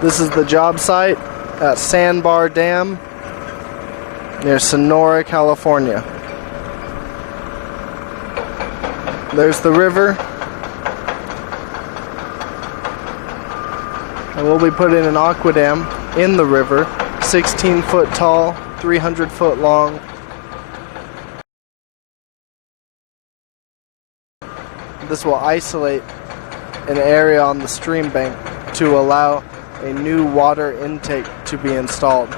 This is the job site at Sandbar Dam near Sonora, California. There's the river. And we'll be putting an AquaDam in the river, 16 foot tall, 300 foot long. This will isolate an area on the stream bank to allow a new water intake to be installed.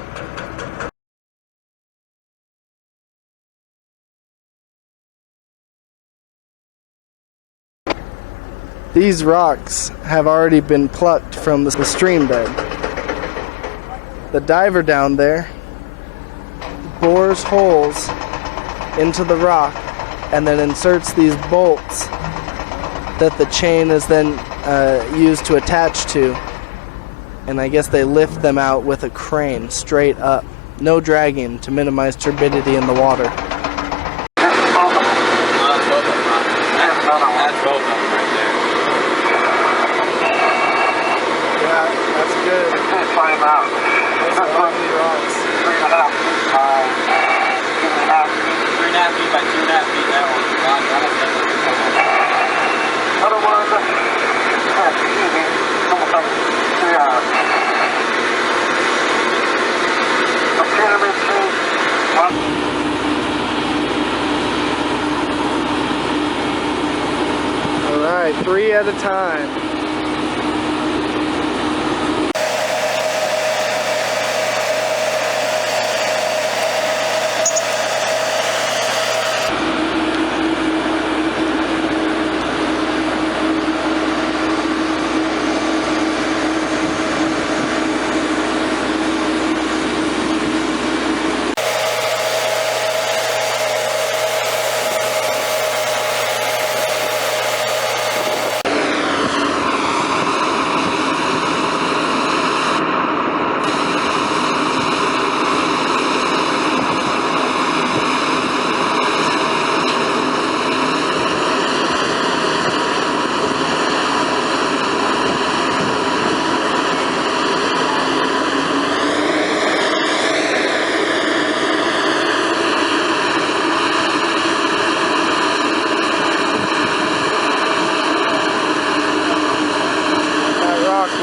These rocks have already been plucked from the stream bed. The diver down there bores holes into the rock and then inserts these bolts that the chain is then used to attach to. And I guess they lift them out with a crane straight up. No dragging to minimize turbidity in the water. That's both of them right there. Yeah, that's good. Just try them out. Those are ugly rocks. 3.5 feet by 2.5 feet. That one. Other ones, almost like a pyramid shape. All right, 3 at a time.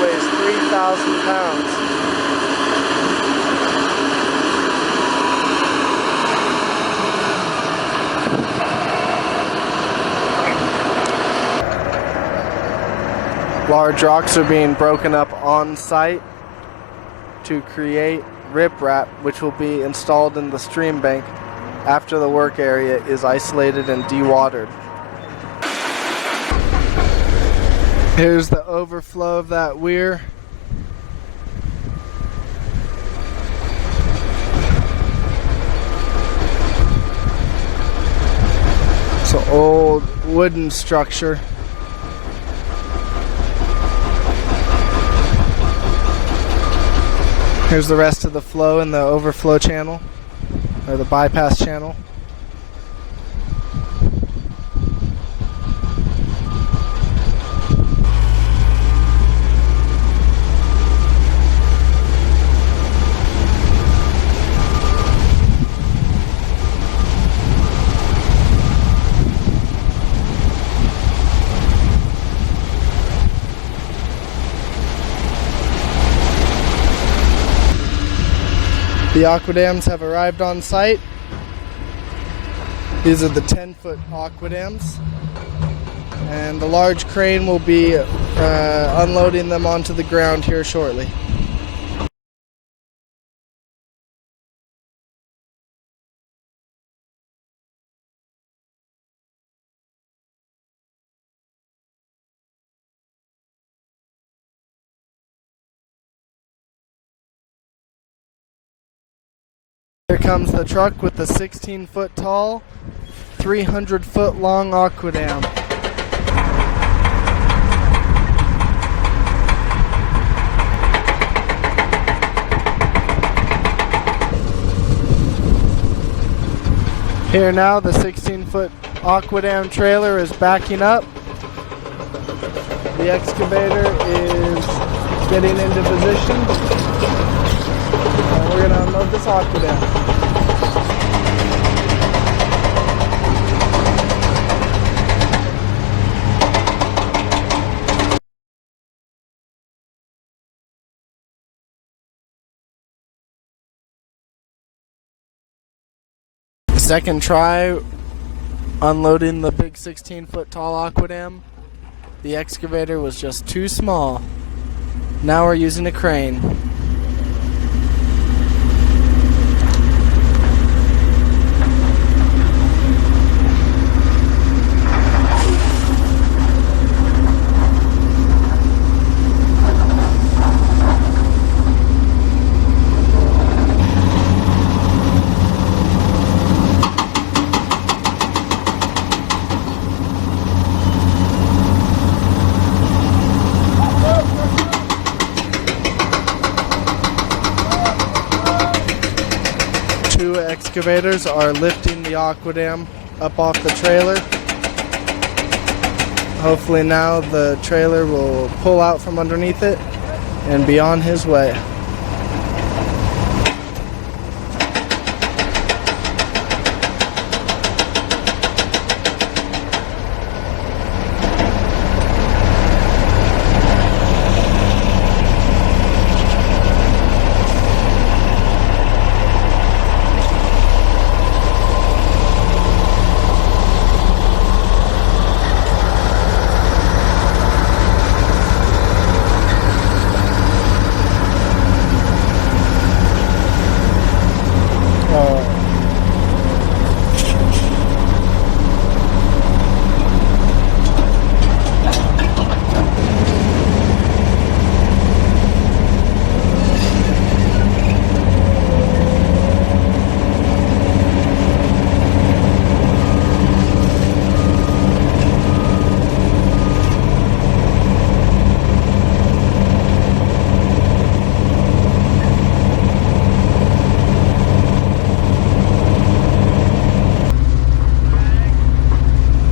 Weighs 3,000 pounds. Large rocks are being broken up on site to create riprap, which will be installed in the stream bank after the work area is isolated and dewatered. Here's the overflow of that weir. It's an old wooden structure. Here's the rest of the flow in the overflow channel, or the bypass channel. The AquaDams have arrived on site. These are the 10-foot AquaDams, and the large crane will be unloading them onto the ground here shortly. Here comes the truck with the 16-foot tall, 300-foot long AquaDam. Here now, the 16-foot AquaDam trailer is backing up. The excavator is getting into position. And we're going to unload this AquaDam. Second try unloading the big 16-foot tall AquaDam. The excavator was just too small. Now we're using a crane. Excavators are lifting the AquaDam up off the trailer. Hopefully now the trailer will pull out from underneath it and be on his way.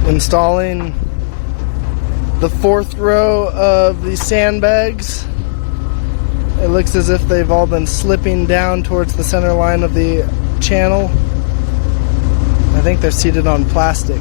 Installing the fourth row of the sandbags. It looks as if they've all been slipping down towards the center line of the channel. I think they're seated on plastic.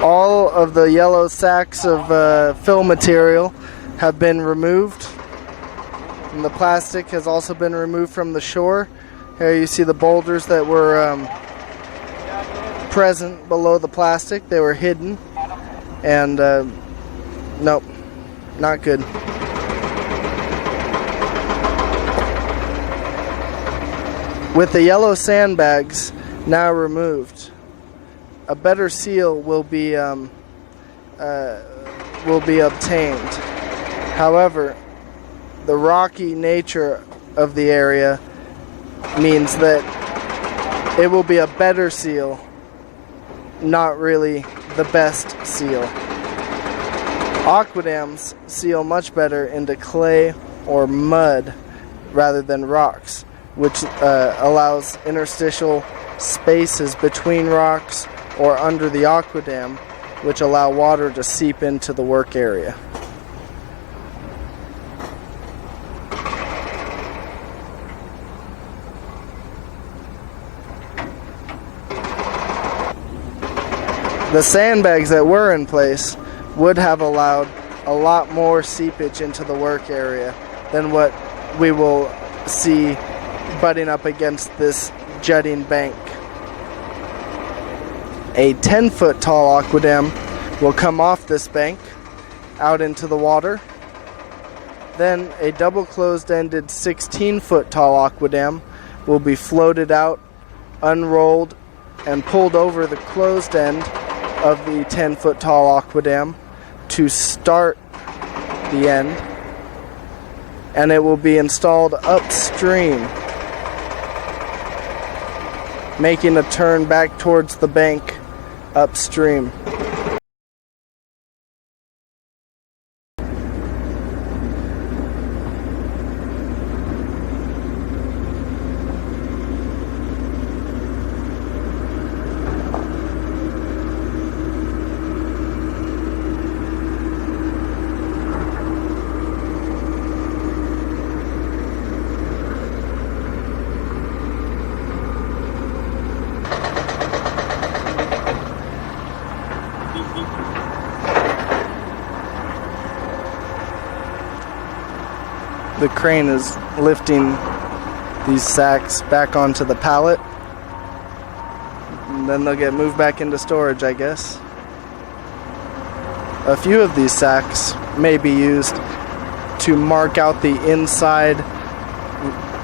All of the yellow sacks of fill material have been removed, and the plastic has also been removed from the shore. Here you see the boulders that were present below the plastic. They were hidden, and nope, not good. With the yellow sandbags now removed, a better seal will be obtained. However, the rocky nature of the area means that it will be a better seal, not really the best seal. AquaDams seal much better into clay or mud rather than rocks, which allows interstitial spaces between rocks or under the AquaDam, which allow water to seep into the work area. The sandbags that were in place would have allowed a lot more seepage into the work area than what we will see butting up against this jutting bank. A 10-foot tall AquaDam will come off this bank out into the water. Then a double closed ended 16-foot tall AquaDam will be floated out, unrolled, and pulled over the closed end of the 10-foot tall AquaDam to start the end, and it will be installed upstream, making a turn back towards the bank upstream. The crane is lifting these sacks back onto the pallet, and then they'll get moved back into storage, I guess. A few of these sacks may be used to mark out the inside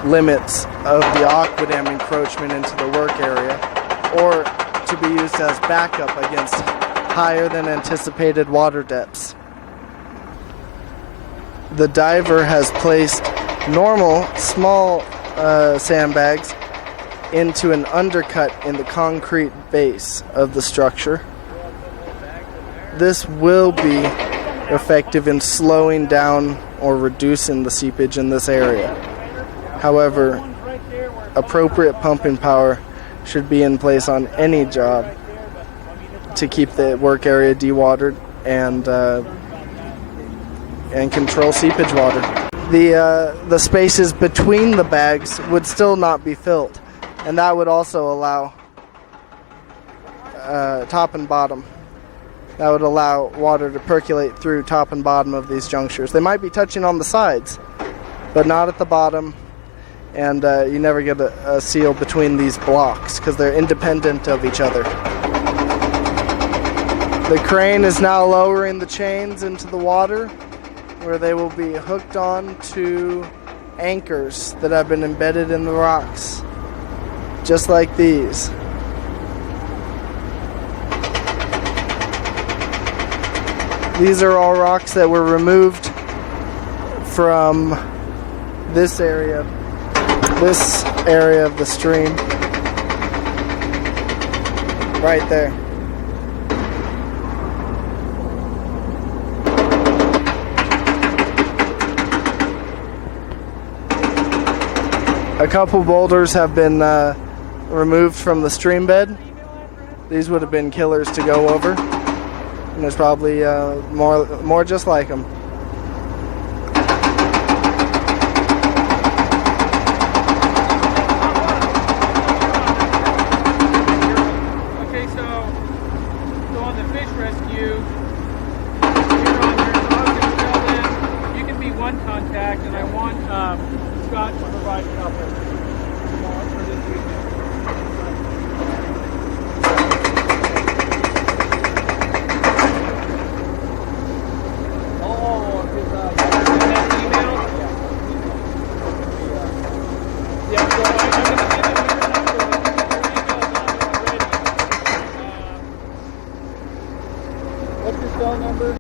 limits of the AquaDam encroachment into the work area, or to be used as backup against higher than anticipated water depths. The diver has placed normal small sandbags into an undercut in the concrete base of the structure. This will be effective in slowing down or reducing the seepage in this area. However, appropriate pumping power should be in place on any job to keep the work area dewatered and control seepage water. The spaces between the bags would still not be filled, and that would also allow top and bottom. That would allow water to percolate through top and bottom of these junctures. They might be touching on the sides, but not at the bottom, and you never get a seal between these blocks because they're independent of each other. The crane is now lowering the chains into the water, where they will be hooked on to anchors that have been embedded in the rocks, just like these. These are all rocks that were removed from this area of the stream, right there. A couple boulders have been removed from the stream bed. These would have been killers to go over, and there's probably more just like them. Okay, so on the fish rescue, you're on your then you can be one contact, and I want Scott to provide cover for this weekend. What's your cell number?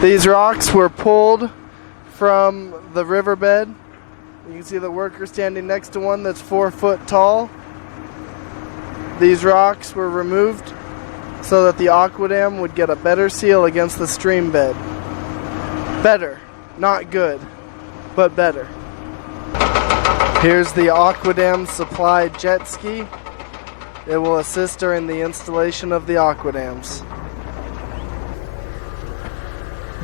These rocks were pulled from the riverbed. You can see the worker standing next to one that's 4 foot tall. These rocks were removed so that the AquaDam would get a better seal against the stream bed. Better, not good, but better. Here's the AquaDam supplied jet ski. It will assist during the installation of the AquaDams.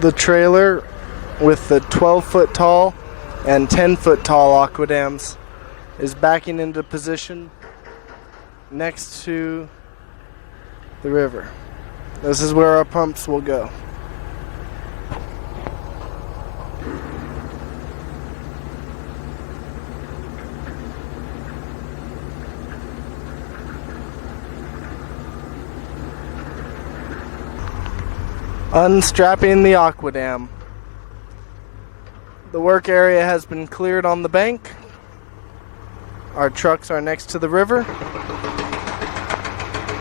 The trailer with the 12 foot tall and 10 foot tall AquaDams is backing into position next to the river. This is where our pumps will go. Unstrapping the AquaDam. The work area has been cleared on the bank. Our trucks are next to the river.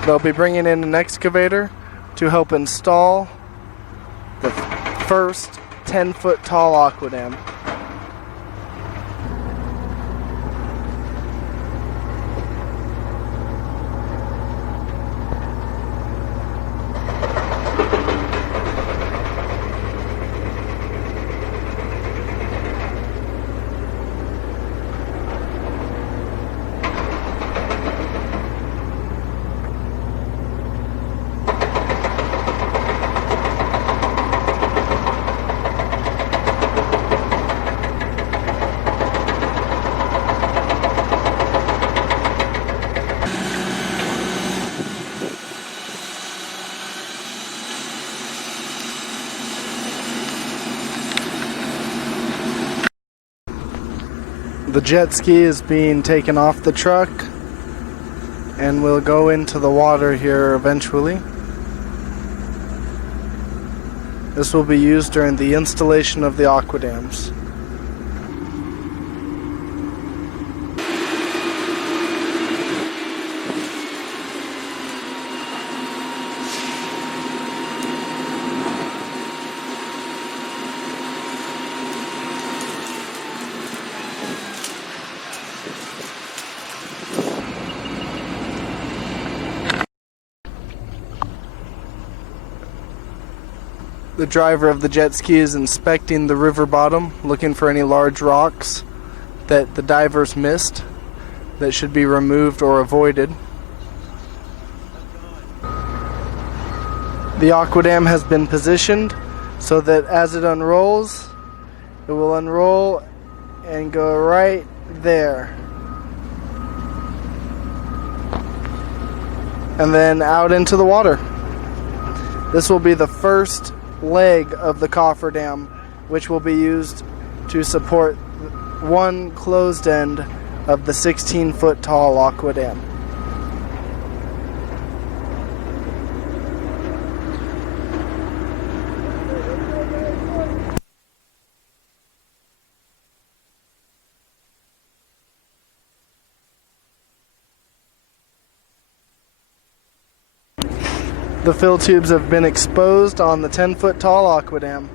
They'll be bringing in an excavator to help install the first 10-foot tall AquaDam. The jet ski is being taken off the truck and will go into the water here eventually. This will be used during the installation of the AquaDams. The driver of the jet ski is inspecting the river bottom, looking for any large rocks that the divers missed that should be removed or avoided. The AquaDam has been positioned so that as it unrolls, it will unroll and go right there. And then out into the water. This will be the first leg of the cofferdam, which will be used to support one closed end of the 16-foot tall AquaDam. The fill tubes have been exposed on the 10-foot tall AquaDam.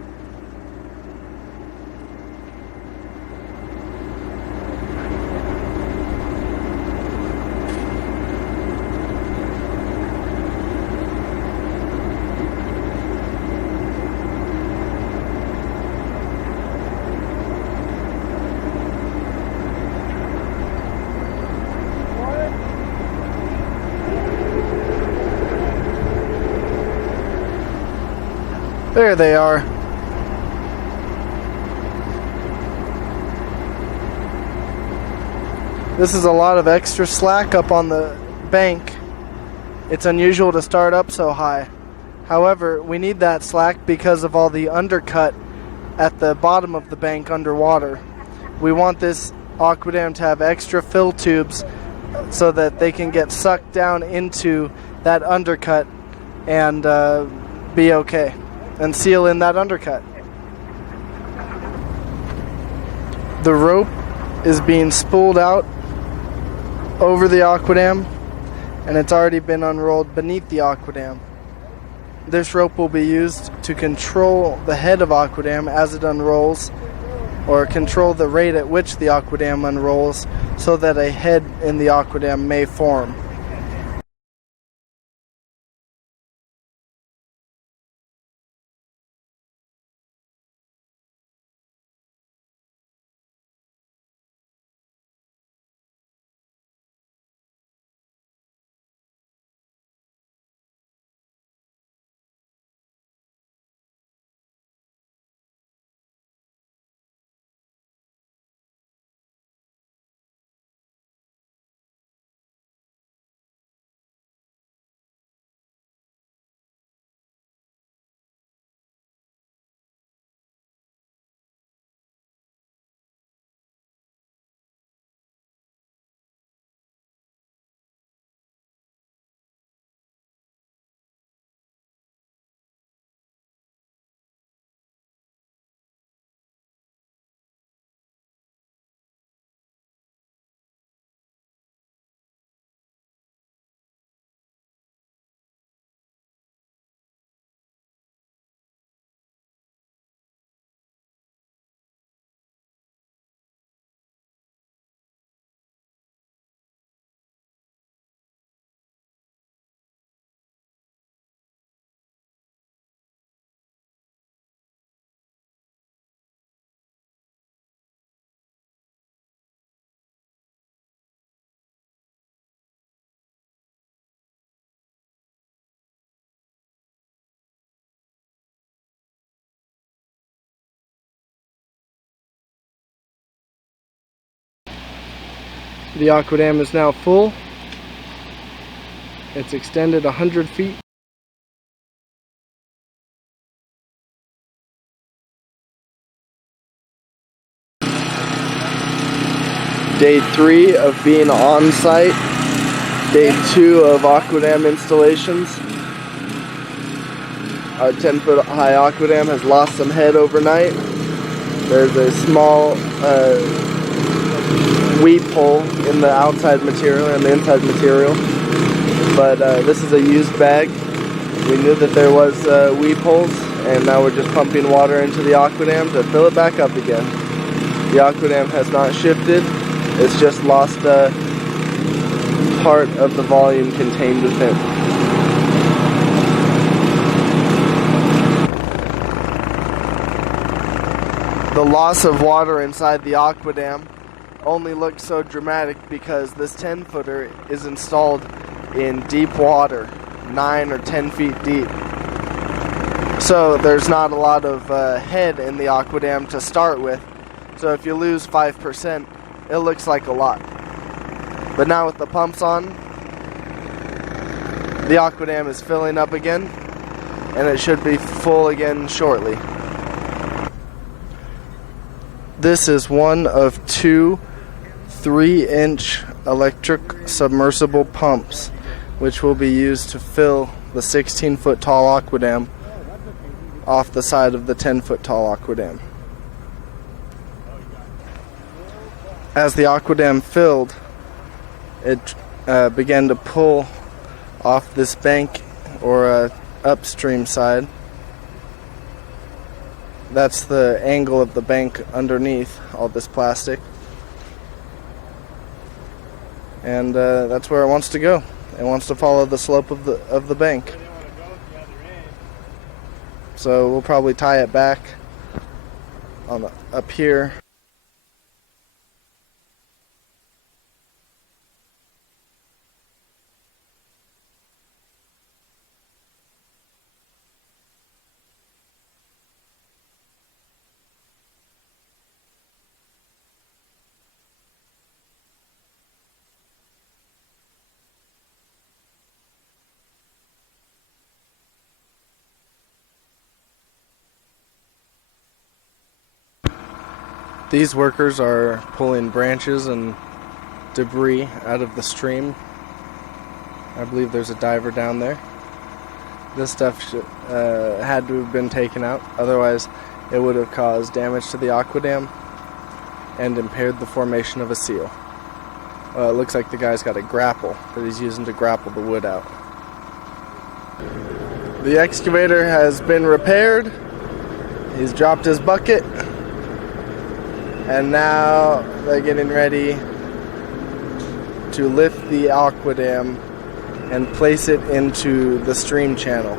There they are. This is a lot of extra slack up on the bank. It's unusual to start up so high. However, we need that slack because of all the undercut at the bottom of the bank underwater. We want this AquaDam to have extra fill tubes so that they can get sucked down into that undercut and be okay, and seal in that undercut. The rope is being spooled out over the AquaDam, and it's already been unrolled beneath the AquaDam. This rope will be used to control the head of AquaDam as it unrolls, or control the rate at which the AquaDam unrolls so that a head in the AquaDam may form. The AquaDam is now full. It's extended 100 feet. Day 3 of being on site. Day 2 of AquaDam installations. Our 10-foot high AquaDam has lost some head overnight. There's a small weep hole in the outside material and the inside material. But this is a used bag. We knew that there was weep holes, and now we're just pumping water into the AquaDam to fill it back up again. The AquaDam has not shifted. It's just lost part of the volume contained within. The loss of water inside the AquaDam only looks so dramatic because this 10-footer is installed in deep water, 9 or 10 feet deep. So there's not a lot of head in the AquaDam to start with. So if you lose 5%, it looks like a lot. But now with the pumps on, the AquaDam is filling up again, and it should be full again shortly. This is one of 2 3-inch electric submersible pumps, which will be used to fill the 16-foot tall AquaDam off the side of the 10-foot tall AquaDam. As the AquaDam filled, it began to pull off this bank or upstream side. That's the angle of the bank underneath all this plastic. And that's where it wants to go. It wants to follow the slope of the bank. So we'll probably tie it back on up here. These workers are pulling branches and debris out of the stream. I believe there's a diver down there. This stuff had to have been taken out, otherwise it would have caused damage to the AquaDam and impaired the formation of a seal. It looks like the guy's got a grapple that he's using to grapple the wood out. The excavator has been repaired. He's dropped his bucket. And now they're getting ready to lift the AquaDam and place it into the stream channel.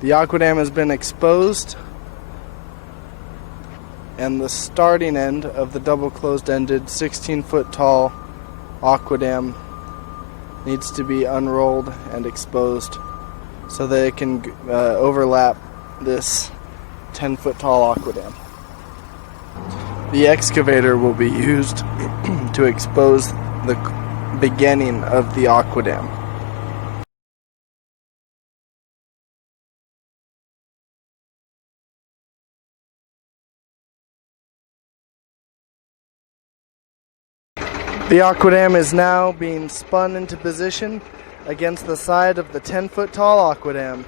The AquaDam has been exposed, and the starting end of the double closed ended 16-foot tall AquaDam needs to be unrolled and exposed so that it can overlap this 10-foot tall AquaDam. The excavator will be used to expose the beginning of the AquaDam. The AquaDam is now being spun into position against the side of the 10-foot tall AquaDam.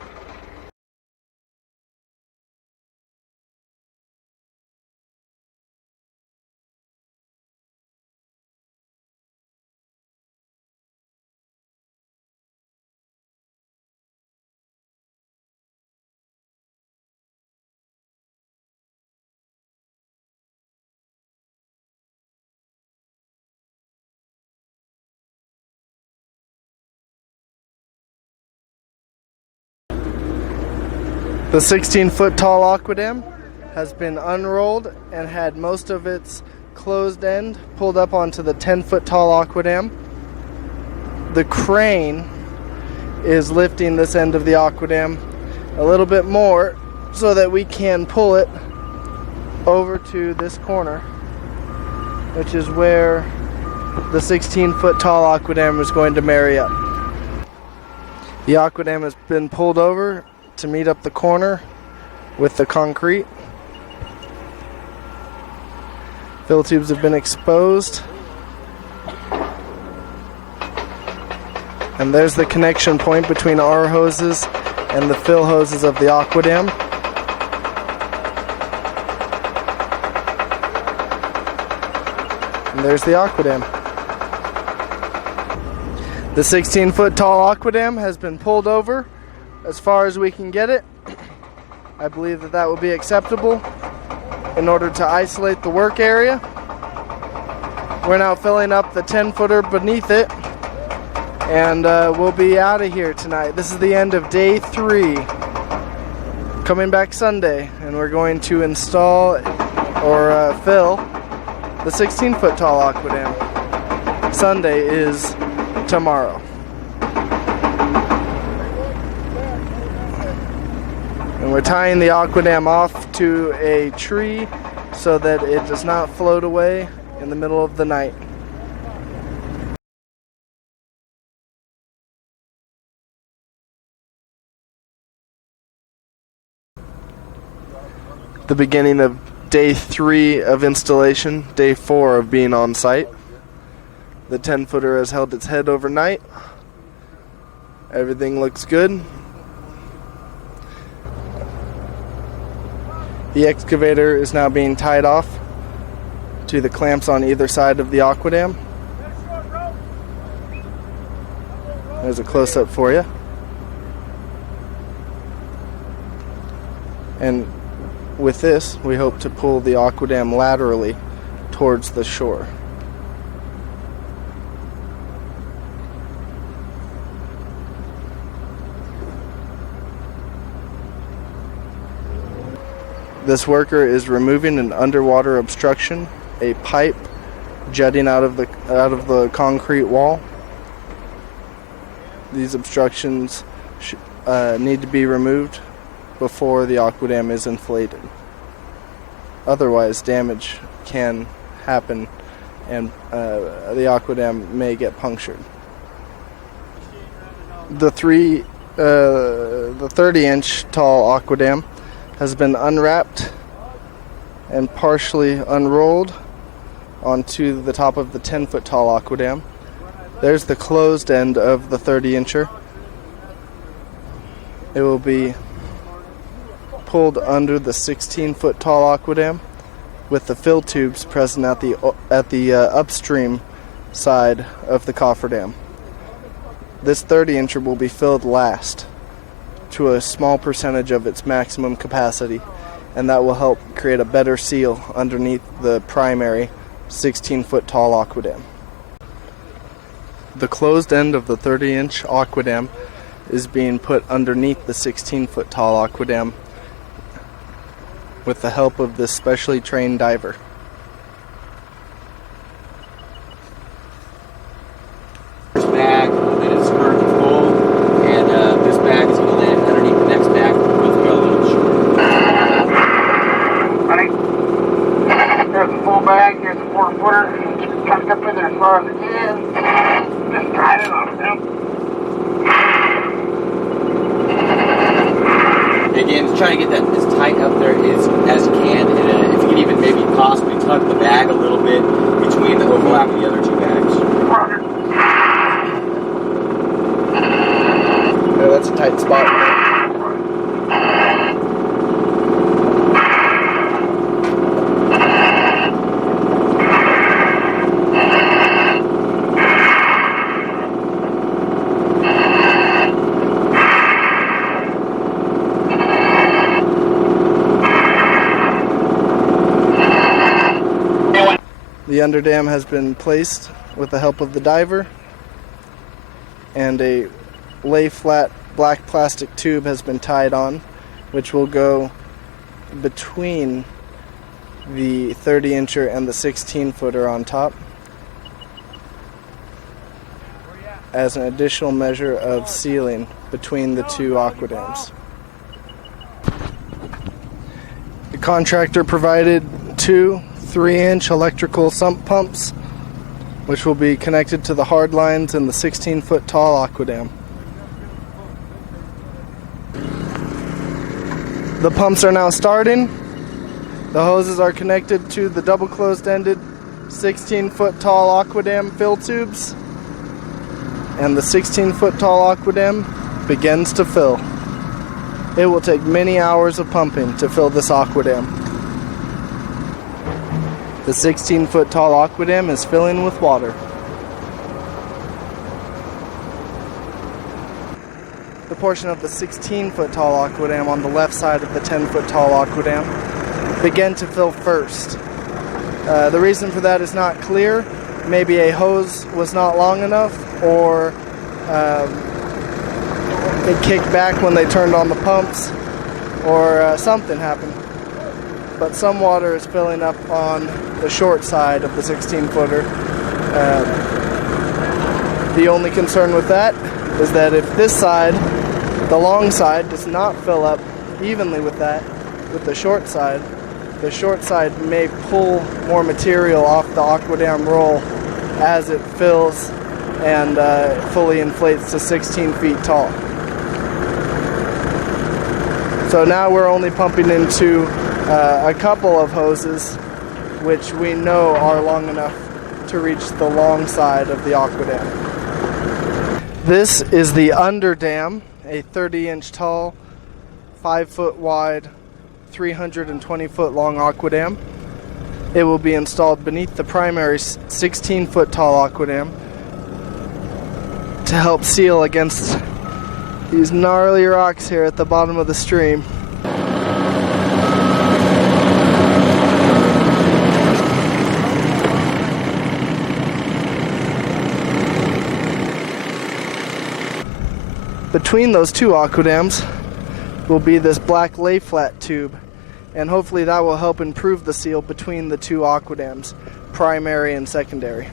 The 16-foot tall AquaDam has been unrolled and had most of its closed end pulled up onto the 10-foot tall AquaDam. The crane is lifting this end of the AquaDam a little bit more so that we can pull it over to this corner, which is where the 16-foot tall AquaDam is going to marry up. The AquaDam has been pulled over to meet up the corner with the concrete. Fill tubes have been exposed. And there's the connection point between our hoses and the fill hoses of the AquaDam. And there's the AquaDam. The 16-foot tall AquaDam has been pulled over as far as we can get it. I believe that will be acceptable in order to isolate the work area. We're now filling up the 10-footer beneath it, and we'll be out of here tonight. This is the end of day 3. Coming back Sunday, and we're going to install or fill the 16-foot tall AquaDam. Sunday is tomorrow. And we're tying the AquaDam off to a tree so that it does not float away in the middle of the night. The beginning of day 3 of installation, day 4 of being on site. The 10-footer has held its head overnight. Everything looks good. The excavator is now being tied off to the clamps on either side of the AquaDam. There's a close-up for you. And with this, we hope to pull the AquaDam laterally towards the shore. This worker is removing an underwater obstruction, a pipe jutting out of the concrete wall. These obstructions need to be removed before the AquaDam is inflated. Otherwise, damage can happen and the AquaDam may get punctured. The 30-inch tall AquaDam has been unwrapped and partially unrolled onto the top of the 10-foot tall AquaDam. There's the closed end of the 30-incher. It will be pulled under the 16-foot tall AquaDam with the fill tubes present at the upstream side of the cofferdam. This 30-incher will be filled last to a small percentage of its maximum capacity, and that will help create a better seal underneath the primary 16-foot tall AquaDam. The closed end of the 30-inch AquaDam is being put underneath the 16-foot tall AquaDam with the help of this specially trained diver. This bag, then it's currently full, and this bag is going to land underneath the next bag with the go a little short. Honey, there's a full bag, here's a 4-footer. Tuck up in there as far as it can. Just tied it off now. Again, try to get that as tight up there as you can, and if you can even maybe possibly tuck the bag a little bit between the overlap of the other two bags. tight spot with it. The underdam has been placed with the help of the diver, and a lay flat black plastic tube has been tied on, which will go between the 30-incher and the 16-footer on top as an additional measure of sealing between the two AquaDams. The contractor provided two 3-inch electrical sump pumps, which will be connected to the hard lines in the 16-foot tall AquaDam. The pumps are now starting. The hoses are connected to the double closed ended 16-foot tall AquaDam fill tubes, and the 16-foot tall AquaDam begins to fill. It will take many hours of pumping to fill this AquaDam. The 16-foot tall AquaDam is filling with water. The portion of the 16-foot tall AquaDam on the left side of the 10-foot tall AquaDam began to fill first. The reason for that is not clear. Maybe a hose was not long enough, or it kicked back when they turned on the pumps, or something happened. But some water is filling up on the short side of the 16-footer. The only concern with that is that if this side, the long side, does not fill up evenly with the short side may pull more material off the AquaDam roll as it fills and fully inflates to 16 feet tall. So now we're only pumping into a couple of hoses, which we know are long enough to reach the long side of the AquaDam. This is the underdam, a 30-inch tall, 5-foot wide, 320-foot long AquaDam. It will be installed beneath the primary 16-foot tall AquaDam to help seal against these gnarly rocks here at the bottom of the stream. Between those two AquaDams will be this black lay flat tube, and hopefully that will help improve the seal between the two AquaDams, primary and secondary.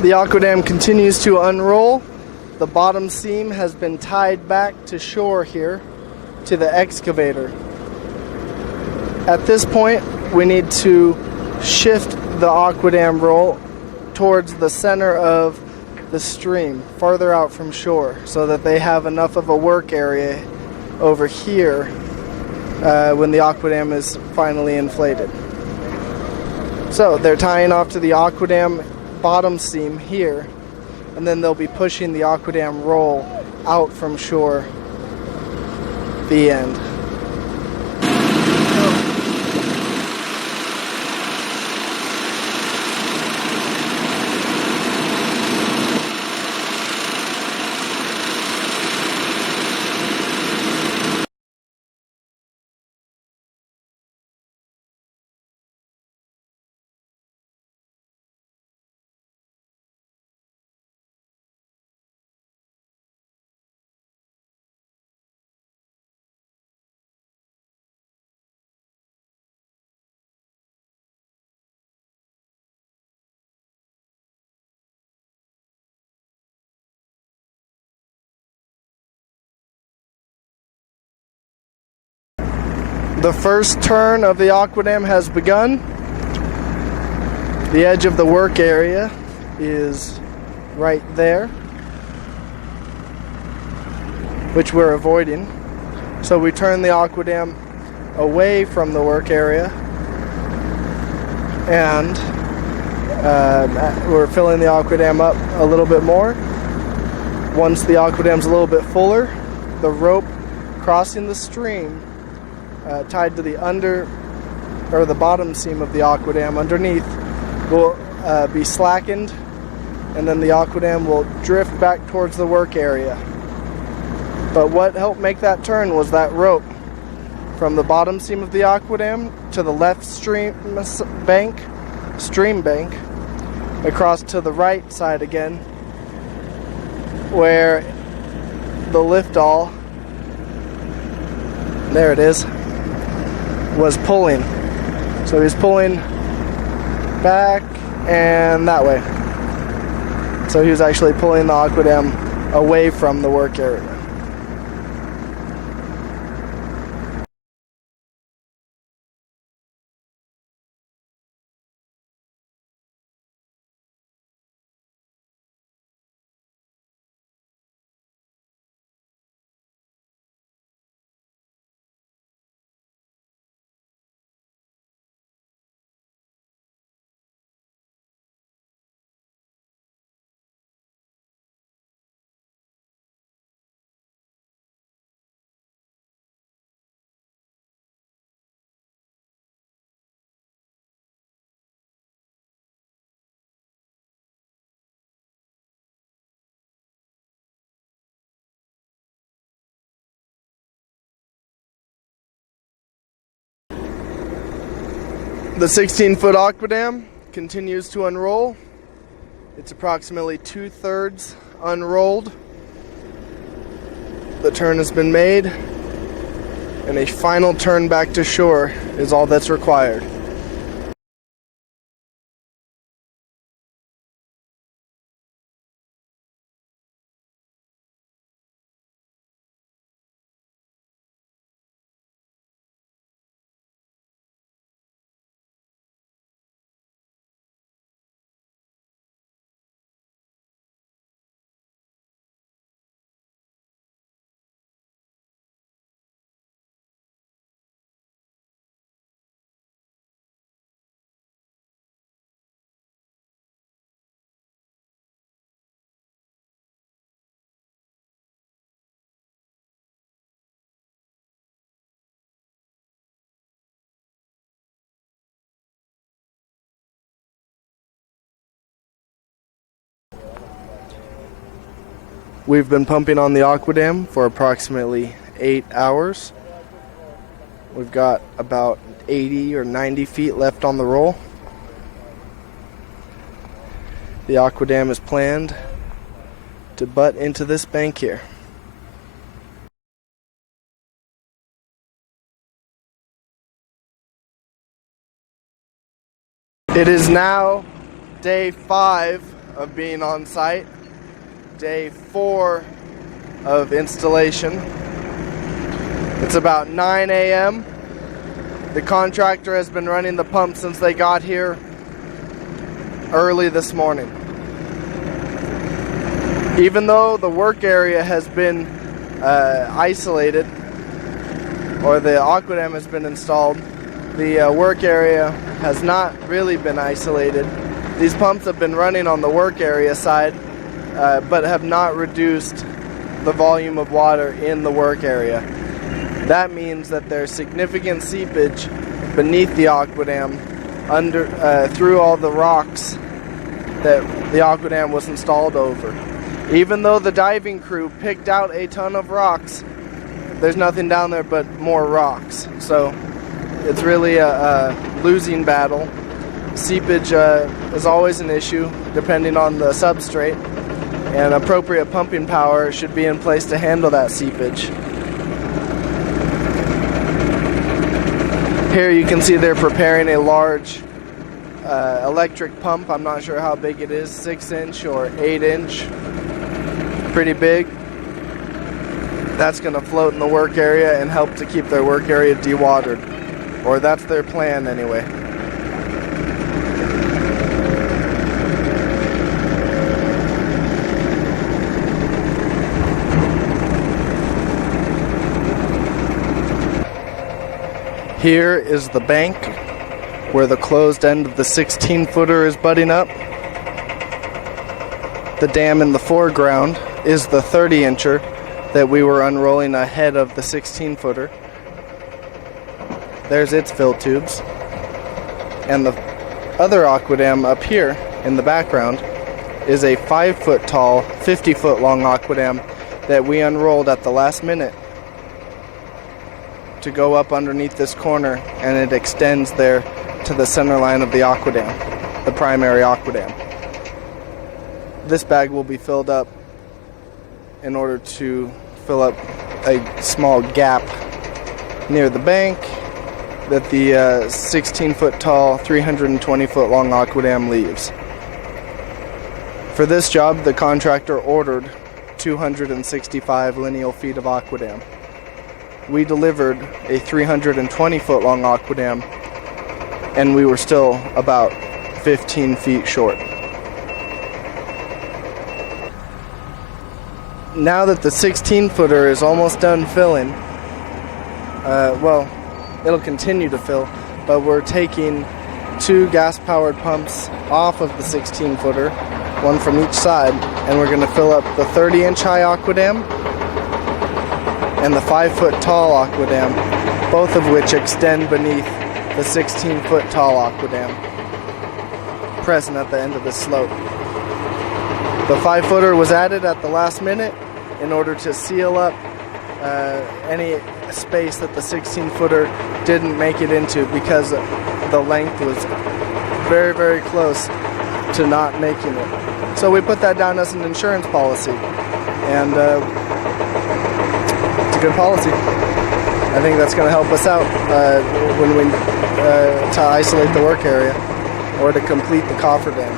The AquaDam continues to unroll. The bottom seam has been tied back to shore here to the excavator. At this point, we need to shift the AquaDam roll towards the center of the stream, farther out from shore, so that they have enough of a work area over here when the AquaDam is finally inflated. So they're tying off to the AquaDam bottom seam here, and then they'll be pushing the AquaDam roll out from shore. The end. The first turn of the AquaDam has begun. The edge of the work area is right there, which we're avoiding. So we turn the AquaDam away from the work area, and we're filling the AquaDam up a little bit more. Once the AquaDam's a little bit fuller, the rope crossing the stream tied to the the bottom seam of the AquaDam underneath will be slackened, and then the AquaDam will drift back towards the work area. But what helped make that turn was that rope from the bottom seam of the AquaDam to the left stream bank, across to the right side again, where the lift-all, there it is, was pulling. So he's pulling back and that way. So he was actually pulling the AquaDam away from the work area. The 16-foot AquaDam continues to unroll. It's approximately 2/3 unrolled. The turn has been made, and a final turn back to shore is all that's required. We've been pumping on the AquaDam for approximately 8 hours. We've got about 80 or 90 feet left on the roll. The AquaDam is planned to butt into this bank here. It is now day 5 of being on site. Day 4 of installation. It's about 9 a.m. The contractor has been running the pump since they got here early this morning. Even though the work area has been isolated, or the AquaDam has been installed, the work area has not really been isolated. These pumps have been running on the work area side, but have not reduced the volume of water in the work area. That means that there's significant seepage beneath the AquaDam through all the rocks that the AquaDam was installed over. Even though the diving crew picked out a ton of rocks, there's nothing down there but more rocks. So it's really a losing battle. Seepage is always an issue depending on the substrate, and appropriate pumping power should be in place to handle that seepage. Here you can see they're preparing a large electric pump. I'm not sure how big it is, 6-inch or 8-inch. Pretty big. That's going to float in the work area and help to keep their work area dewatered. Or that's their plan anyway. Here is the bank where the closed end of the 16-footer is butting up. The dam in the foreground is the 30-incher that we were unrolling ahead of the 16-footer. There's its fill tubes. And the other AquaDam up here in the background is a 5-foot tall, 50-foot long AquaDam that we unrolled at the last minute to go up underneath this corner, and it extends there to the center line of the AquaDam, the primary AquaDam. This bag will be filled up in order to fill up a small gap near the bank that the 16-foot tall, 320-foot long AquaDam leaves. For this job, the contractor ordered 265 lineal feet of AquaDam. We delivered a 320-foot long AquaDam, and we were still about 15 feet short. Now that the 16-footer is almost done filling, well, it'll continue to fill, but we're taking 2 gas-powered pumps off of the 16-footer, one from each side, and we're going to fill up the 30-inch high AquaDam and the 5-foot tall AquaDam, both of which extend beneath the 16-foot tall AquaDam, present at the end of the slope. The 5-footer was added at the last minute in order to seal up any space that the 16-footer didn't make it into, because the length was very, very close to not making it. So we put that down as an insurance policy, and it's a good policy. I think that's going to help us out when we to isolate the work area or to complete the cofferdam.